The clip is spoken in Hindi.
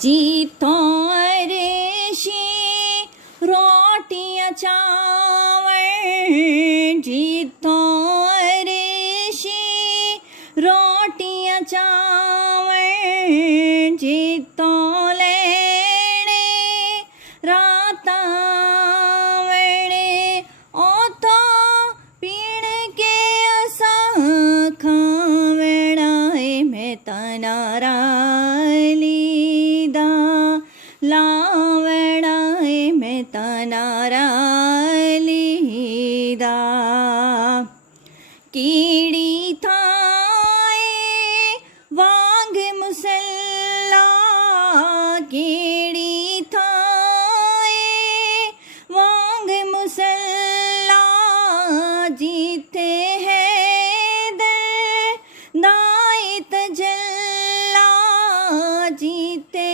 जीतों अरेशी रोटियां चावल, जीतों अरेशी रोटियां चावल, जीतों लेने राता वेणे ओ तो पीण के असा खावणा में तनारा लावणा में तनारा लीदा। कीड़ी थाए वांग मुसल्ला, कीड़ी थाए वांग मुसल्ला, जीते है दर दाए तजल्ला, जीते